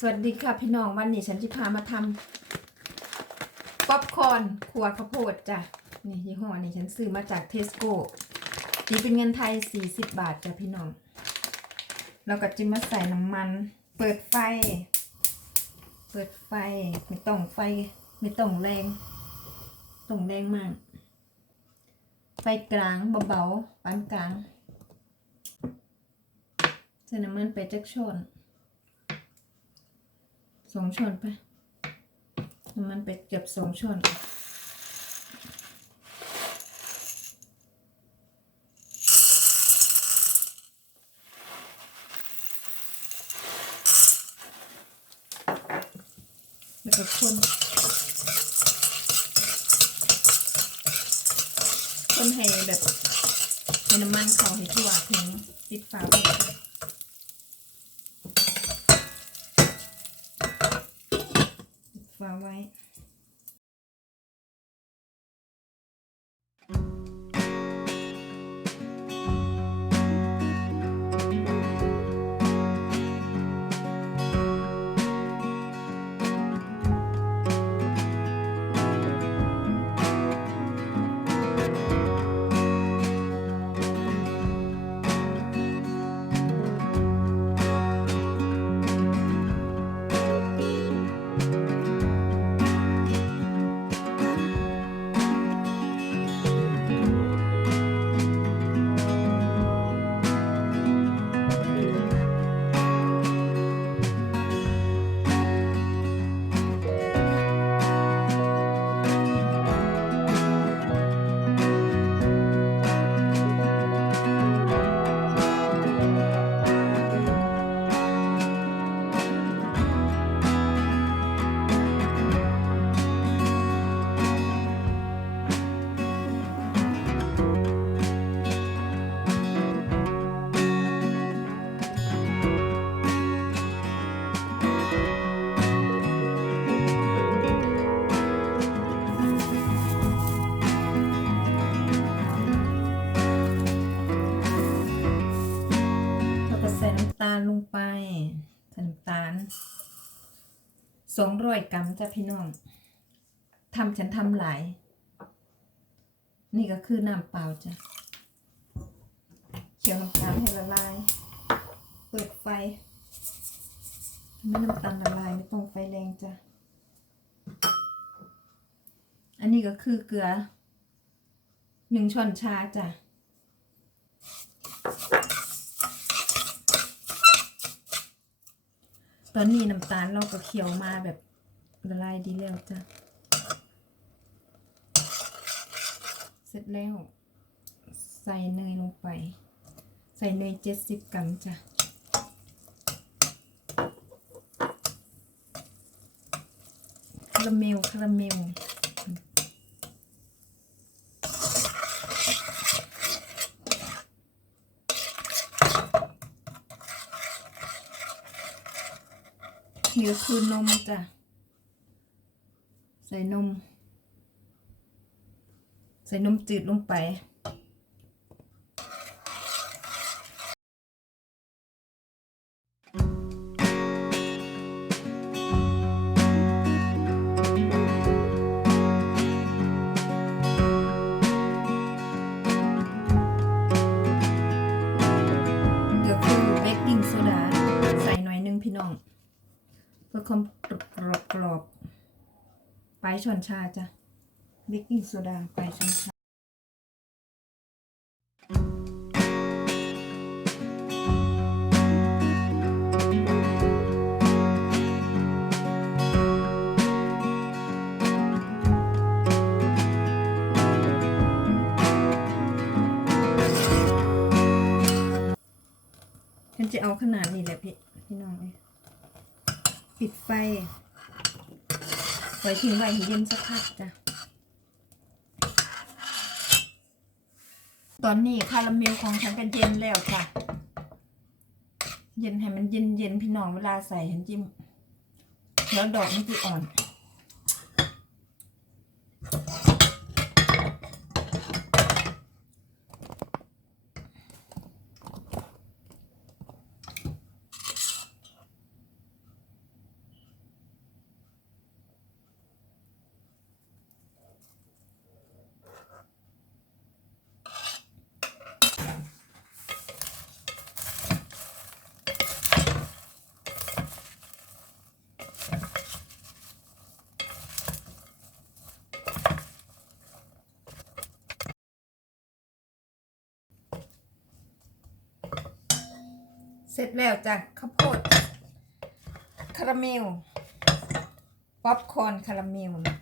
สวัสดีค่ะพี่น้องวันนี้ฉันจะพามาทำป๊อปคอร์นขวดข้าวโพดจ้ะนี่ยี่ห้อนี้ฉันซื้อมาจากเทสโก้นี่เป็นเงินไทย 40 บาทจ้ะพี่น้องแล้วก็จะมาใส่น้ำมัน เปิดไฟ เปิดไฟไม่ต้องไฟไม่ต้องแรงต้องแรงมาก ไฟกลางเบาๆปานกลางใส่น้ำมันไปจักช้อน สองช้อนไปน้ำมันไปเกือบสองช้อนแล้วก็คนคนให้แบบให้น้ำมันเข้าให้ทั่วถึงปิดฝาไป ลลงไปใส่น้ำตาลสองร้อยกรัมจ้ะพี่น้องทำฉันทำหลาย นี่ก็คือน้ำเปล่าจ้ะเคี่ยวน้ำตาลให้ละลาย เปิดไฟทำให้น้ำตาลละลายไม่ต้องไฟแรงจ้ะอันนี้ก็คือเกลือหนึ่งช้อนชาจ้ะ ตอนนี้น้ำตาลเราก็เคี่ยวมาแบบละลายดีแล้วจ้ะ เสร็จแล้ว ใส่เนยลงไป ใส่เนยเจ็ดสิบกรัมจ้ะคาราเมลคาราเมล นี่ก็คือนมจ้ะ ใส่นม ใส่นมจืดลงไปเดี๋ยวคือเบกกิ้งโซดาใส่หน่อยหนึงพี่น้อง เพื่อความกรอบกรอบกรอบปช้อนชาจ้ะเบกกิ้งโซดาไปช้อนชาฉันจะเอาขนาดนี้แหละพี่ พี่น้องเลย ปิดไฟไว้ทิ้งไว้ให้เย็นสักพักจ้ะ ตอนนี้คาราเมลของฉันก็เย็นแล้วค่ะ เย็นให้มันเย็นเย็นๆพี่น้องเวลาใส่ฉันจิ้ม แล้วดอกมันจะอ่อน เสร็จแล้วจ้ะข้าวโพดคาราเมล ป๊อปคอร์นคาราเมลนะ